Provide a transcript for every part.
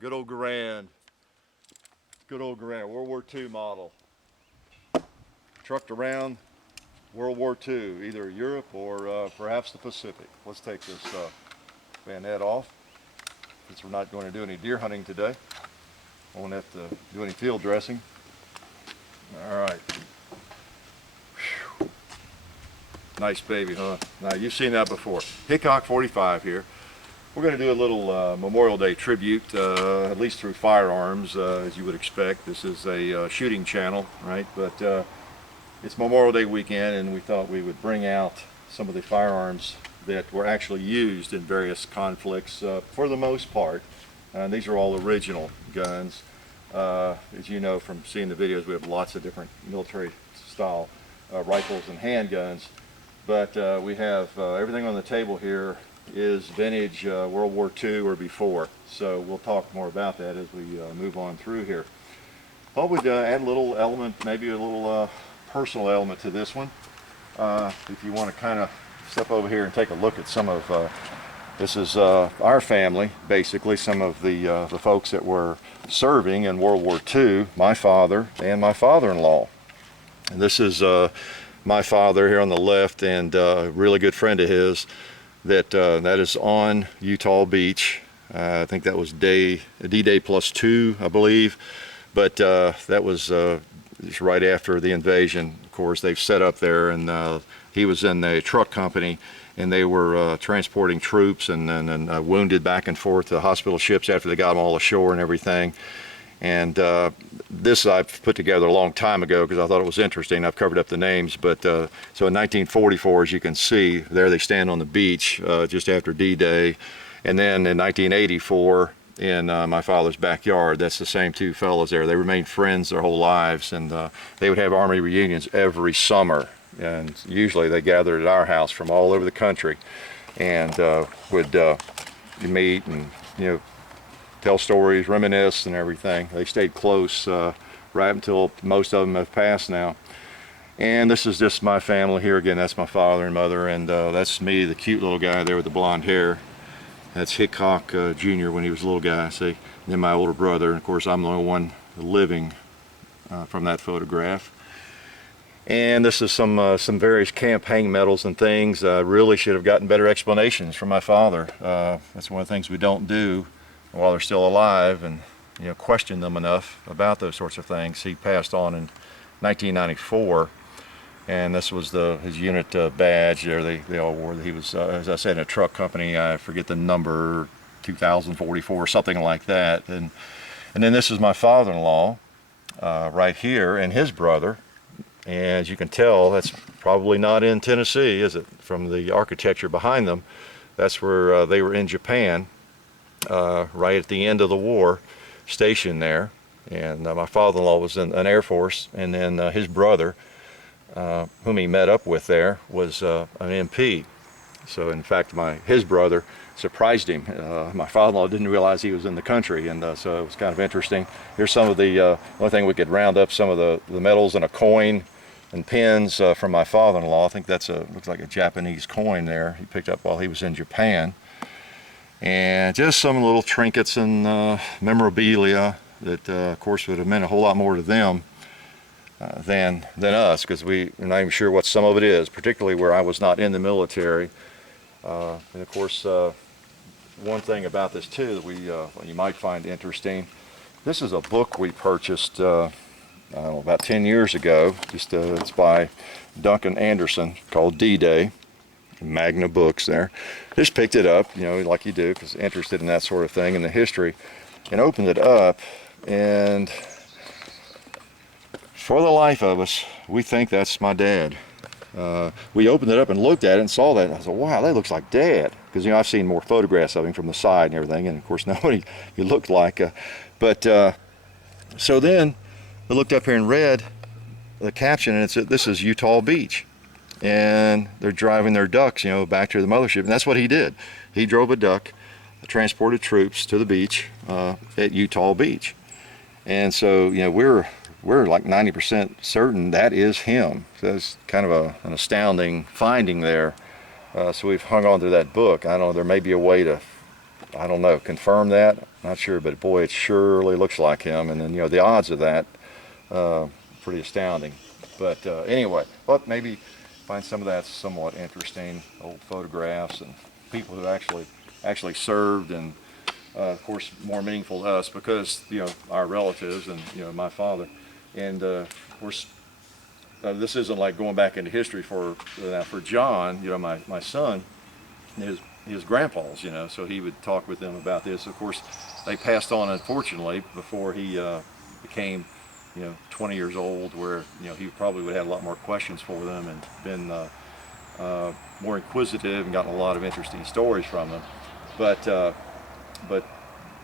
Good old Garand. Good old Garand, World War II model. Trucked around World War II, either Europe or perhaps the Pacific. Let's take this bayonet off, since we're not going to do any deer hunting today. I won't have to do any field dressing. All right. Whew. Nice baby, huh? Now, you've seen that before. Hickok 45 here. We're going to do a little Memorial Day tribute, at least through Firearms, as you would expect. This is a shooting channel, right? But it's Memorial Day weekend, and we thought we would bring out some of the firearms that were actually used in various conflicts for the most part. These are all original guns. As you know from seeing the videos, we have lots of different military style rifles and handguns. But we have everything on the table here is vintage World War II or before. So we'll talk more about that as we move on through here. Thought we'd add a little element, maybe a little personal element to this one. If you want to kind of step over here and take a look at some of, this is our family, basically, some of the folks that were serving in World War II, my father and my father-in-law. And this is my father here on the left, and a really good friend of his that is on Utah Beach. I think that was D-Day +2, I believe. But that was just right after the invasion. Of course, they've set up there, and he was in a truck company, and they were transporting troops and wounded back and forth to hospital ships after they got them all ashore and everything. And this I've put together a long time ago because I thought it was interesting. I've covered up the names, but so in 1944, as you can see, there they stand on the beach just after D-Day. And then in 1984, in my father's backyard, that's the same two fellows there. They remained friends their whole lives, and they would have Army reunions every summer. And usually they gathered at our house from all over the country and would meet and, you know, tell stories, reminisce and everything. They stayed close right until most of them have passed now. And this is just my family here. Again, that's my father and mother, and that's me, the cute little guy there with the blonde hair. That's Hickok Jr. when he was a little guy, see. And then my older brother, and of course I'm the only one living from that photograph. And this is some various campaign medals and things. I really should have gotten better explanations from my father. That's one of the things we don't do while they're still alive, and you know, question them enough about those sorts of things. He passed on in 1994, and this was his unit badge there. They all wore. He was, as I said, in a truck company. I forget the number, 2044, something like that. And then this is my father-in-law right here, and his brother. And as you can tell, that's probably not in Tennessee, is it? From the architecture behind them, that's where they were in Japan. Right at the end of the war, stationed there. And my father-in-law was in an Air Force, and then his brother, whom he met up with there, was an MP. So in fact, his brother surprised him. My father-in-law didn't realize he was in the country, and so it was kind of interesting. Here's some of the only thing we could round up, some of the medals and a coin and pins from my father-in-law. I think that's looks like a Japanese coin there he picked up while he was in Japan. And just some little trinkets and memorabilia that, of course, would have meant a whole lot more to them than us, because we're not even sure what some of it is, particularly where I was not in the military. And of course, one thing about this too that you might find interesting. This is a book we purchased I don't know, about 10 years ago. It's by Duncan Anderson, called D-Day. Magna Books there. Just picked it up, you know, like you do, because interested in that sort of thing, in the history, and opened it up, and for the life of us, we think that's my dad. We opened it up and looked at it and saw that, and I said, wow, that looks like Dad, because, you know, I've seen more photographs of him from the side and everything, and of course nobody he looked like, so then I looked up here and read the caption, and it said, this is Utah Beach. And they're driving their ducks, you know, back to the mothership. And that's what he did. He drove a duck, transported troops to the beach at Utah Beach. And so, you know, we're like 90% certain that is him. So that's kind of an astounding finding there. So we've hung on to that book. I don't know, there may be a way to I don't know, confirm that. Not sure, but boy, it surely looks like him. And then, you know, the odds of that, pretty astounding. But anyway, but maybe find some of that somewhat interesting, old photographs and people who actually served, and of course more meaningful to us because, you know, our relatives and, you know, my father. And of course, this isn't like going back into history for John, you know, my son, his grandpas, you know, so he would talk with them about this. Of course, they passed on, unfortunately, before he became, you know, 20 years old, where, you know, he probably would have had a lot more questions for them and been more inquisitive and gotten a lot of interesting stories from them. But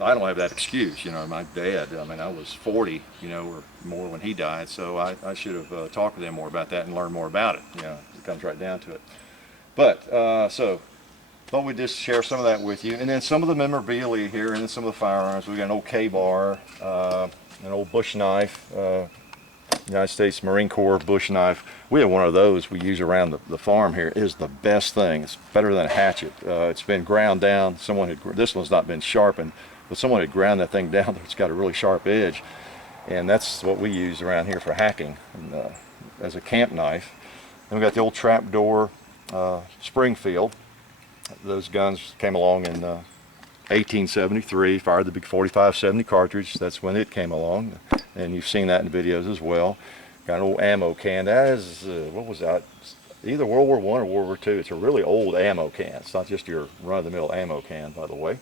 I don't have that excuse, you know. My dad, I mean, I was 40, you know, or more when he died, so I should have talked with him more about that and learned more about it. You know, it comes right down to it. But so thought we'd just share some of that with you, and then some of the memorabilia here, and then some of the firearms. We got an old K-bar, an old bush knife, United States Marine Corps bush knife. We have one of those we use around the farm here. It is the best thing. It's better than a hatchet. It's been ground down. This one's not been sharpened, but someone had ground that thing down. It's got a really sharp edge, and that's what we use around here for hacking and, as a camp knife. Then we got the old Trapdoor Springfield. Those guns came along in 1873, fired the big 45-70 cartridge. That's when it came along, and you've seen that in videos as well. Got an old ammo can. That is, what was that? Either World War I or World War II. It's a really old ammo can. It's not just your run-of-the-mill ammo can, by the way.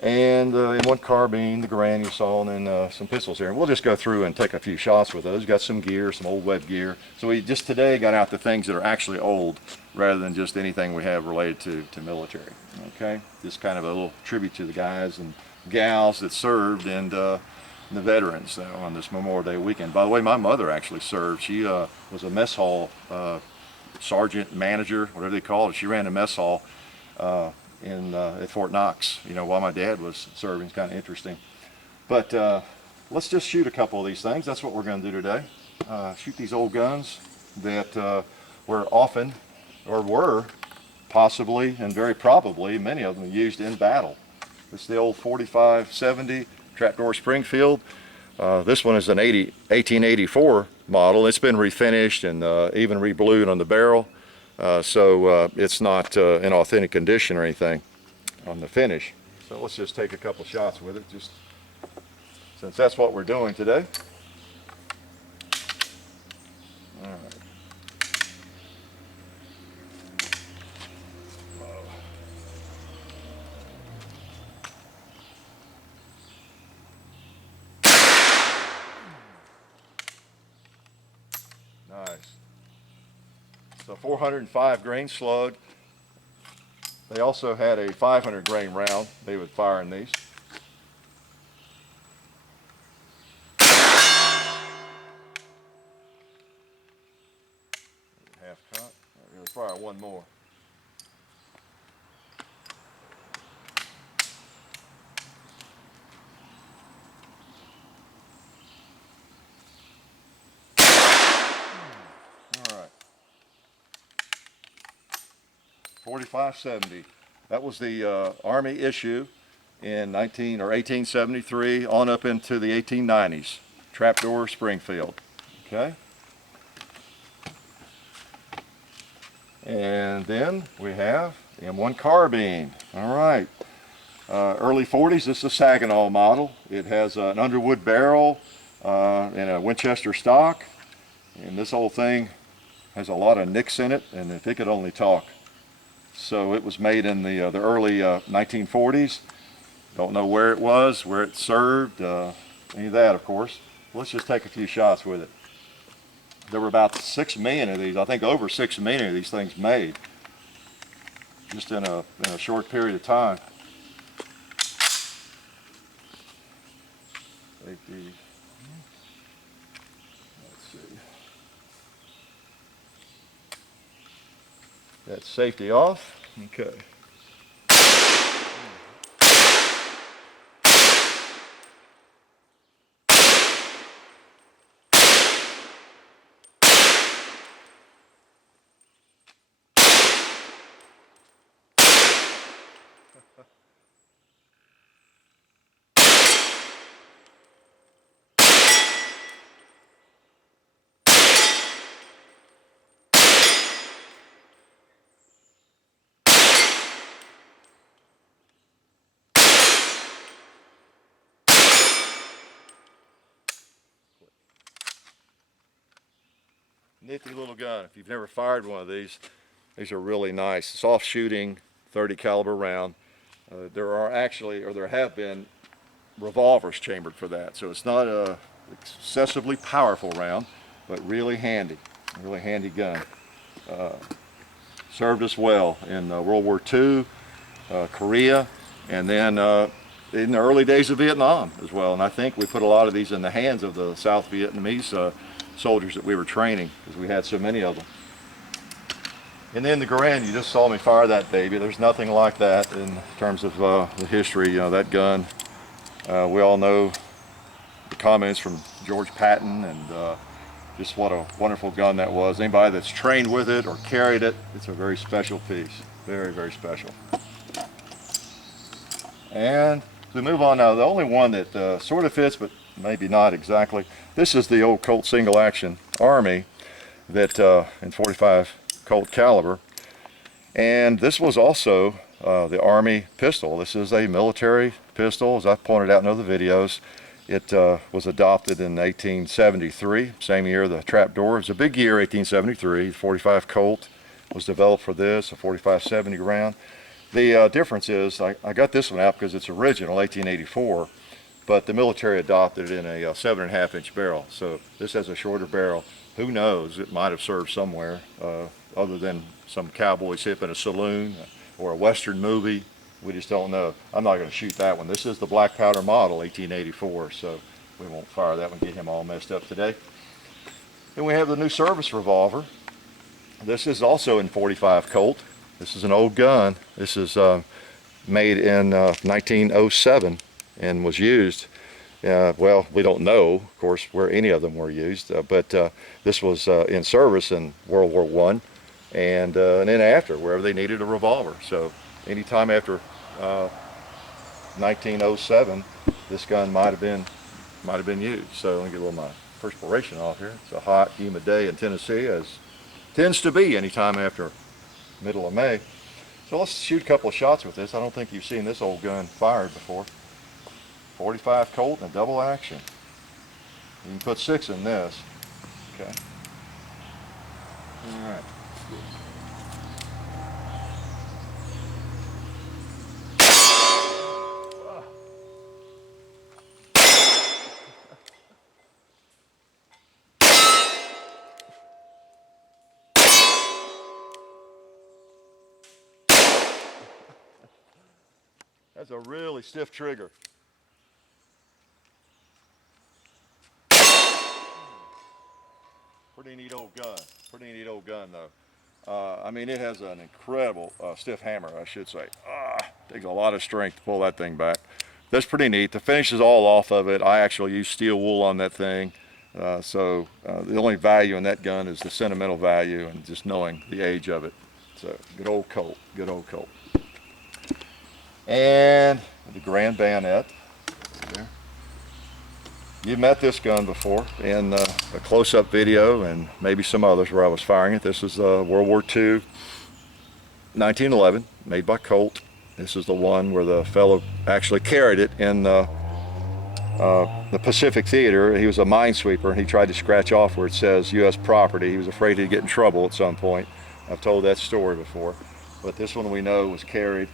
And in one carbine, the Garand you saw, and then some pistols here. And we'll just go through and take a few shots with those. Got some gear, some old web gear. So we just today got out the things that are actually old, rather than just anything we have related to military. Okay, just kind of a little tribute to the guys and gals that served, and the veterans on this Memorial Day weekend. By the way, my mother actually served. She was a mess hall sergeant, manager, whatever they call it. She ran a mess hall at Fort Knox, you know, while my dad was serving. It's kind of interesting. But let's just shoot a couple of these things. That's what we're going to do today. Shoot these old guns that were often, or were possibly and very probably, many of them used in battle. This is the old 45-70 Trapdoor Springfield. This one is an 1884 model. It's been refinished and even reblued on the barrel. So it's not in authentic condition or anything on the finish. So let's just take a couple shots with it, just since that's what we're doing today. All right. Nice. So 405 grain slug. They also had a 500 grain round they would fire in these. Half cut. Really fire one more. All right. 45-70. That was the Army issue in 1873 on up into the 1890s. Trapdoor Springfield. Okay. And then we have M1 carbine. All right. Early 40s. This is a Saginaw model. It has an Underwood barrel and a Winchester stock. And this whole thing has a lot of nicks in it, and if it could only talk. So it was made in the early 1940s. Don't know where it was, where it served, any of that, of course. Let's just take a few shots with it. There were about 6 million of these, I think over 6 million of these things made, just in a short period of time. Take these. Let's see. That's safety off. Okay. nifty little gun. If you've never fired one of these are really nice. Soft shooting 30 caliber round. There are actually, or there have been, revolvers chambered for that. So it's not a excessively powerful round, but really handy gun. Served us well in World War II, Korea, and then in the early days of Vietnam as well. And I think we put a lot of these in the hands of the South Vietnamese soldiers that we were training, because we had so many of them. And then the Garand, you just saw me fire that baby. There's nothing like that in terms of the history. You know, that gun, we all know the comments from George Patton, and just what a wonderful gun that was. Anybody that's trained with it or carried it, it's a very special piece. Very, very special. And to move on now, the only one that sort of fits, but maybe not exactly, this is the old Colt single action Army that in 45 Colt caliber, and this was also the Army pistol. This is a military pistol, as I've pointed out in other videos. It was adopted in 1873, same year the Trapdoor. It was a big year, 1873. 45 Colt was developed for this, a 45-70 round. The difference is, I got this one out because it's original, 1884, but the military adopted it in a 7.5 inch barrel. So this has a shorter barrel. Who knows, it might have served somewhere other than some cowboys hip in a saloon or a Western movie. We just don't know. I'm not going to shoot that one. This is the black powder model, 1884, so we won't fire that one, get him all messed up today. Then we have the new service revolver. This is also in 45 Colt. This is an old gun. This is made in 1907 and was used. Well, we don't know, of course, where any of them were used, but this was in service in World War I, and then after, wherever they needed a revolver. So anytime after 1907, this gun might have been used. So let me get a little of my perspiration off here. It's a hot, humid day in Tennessee, as tends to be anytime after middle of May. So let's shoot a couple of shots with this. I don't think you've seen this old gun fired before. 45 Colt and a double action. You can put 6 in this. Okay. All right. That's a really stiff trigger. Pretty neat old gun. Pretty neat old gun, though. I mean, it has an incredible stiff hammer, I should say. Takes a lot of strength to pull that thing back. That's pretty neat. The finish is all off of it. I actually use steel wool on that thing. So the only value in that gun is the sentimental value and just knowing the age of it. So good old Colt. Good old Colt. And the Garand bayonet. There. You've met this gun before in a close-up video and maybe some others where I was firing it. This is World War II, 1911, made by Colt. This is the one where the fellow actually carried it in the Pacific Theater. He was a minesweeper, and he tried to scratch off where it says U.S. property. He was afraid he'd get in trouble at some point. I've told that story before. But this one we know was carried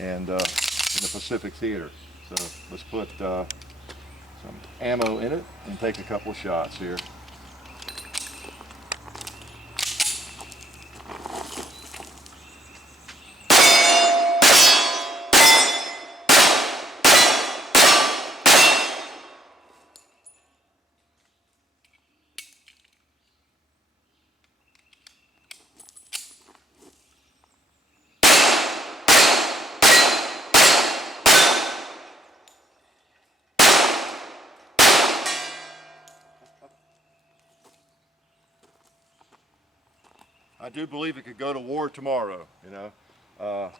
and in the Pacific Theater. So let's put some ammo in it and take a couple of shots here. I do believe it could go to war tomorrow, you know. The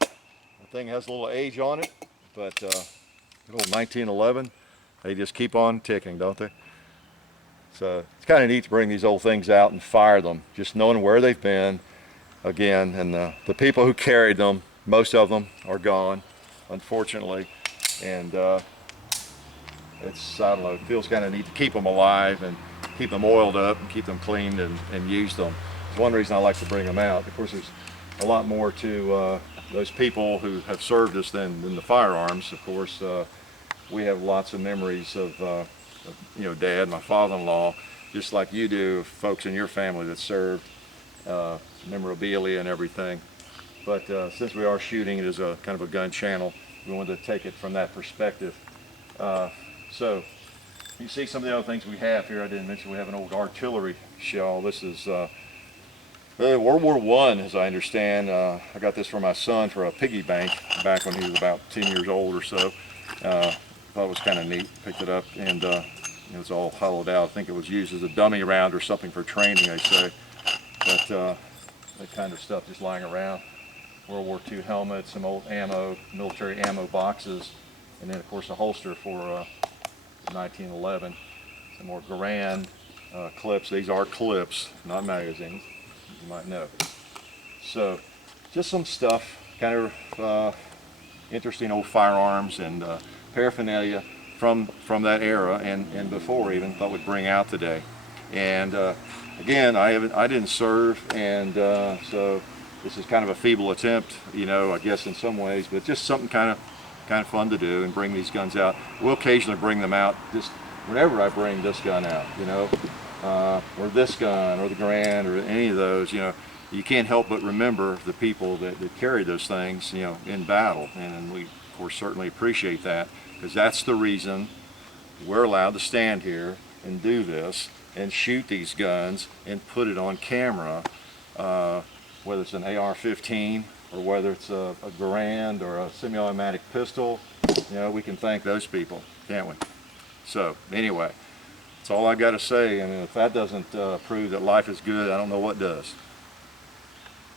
thing has a little age on it, but good old 1911, they just keep on ticking, don't they? So it's kind of neat to bring these old things out and fire them, just knowing where they've been again. And the people who carried them, most of them are gone, unfortunately. And it's, I don't know, it feels kind of neat to keep them alive and keep them oiled up and keep them cleaned and use them. It's one reason I like to bring them out. Of course, there's a lot more to those people who have served us than the firearms. Of course, we have lots of memories of you know, Dad, my father-in-law, just like you do, folks in your family that served, memorabilia and everything. But since we are shooting it as a kind of a gun channel, we wanted to take it from that perspective. So you see some of the other things we have here. I didn't mention we have an old artillery shell. This is World War I, as I understand. I got this for my son for a piggy bank back when he was about 10 years old or so. Thought it was kind of neat. Picked it up, and it was all hollowed out. I think it was used as a dummy round or something for training, they say. But that kind of stuff just lying around. World War II helmet, some old ammo, military ammo boxes, and then of course a holster for 1911. Some more Garand clips. These are clips, not magazines, you might know. So just some stuff, kind of interesting old firearms and paraphernalia from that era and before even, thought we'd bring out today. And again, I didn't serve, and so this is kind of a feeble attempt, you know, I guess in some ways, but just something kind of fun to do and bring these guns out. We'll occasionally bring them out just whenever I bring this gun out, you know, or this gun or the Garand or any of those, you know. You can't help but remember the people that carried those things, you know, in battle, and we of course certainly appreciate that, because that's the reason we're allowed to stand here and do this and shoot these guns and put it on camera, whether it's an AR-15 or whether it's a Garand or a semi-automatic pistol. You know, we can thank those people, can't we? So anyway, that's all I got to say. I mean, if that doesn't prove that life is good, I don't know what does.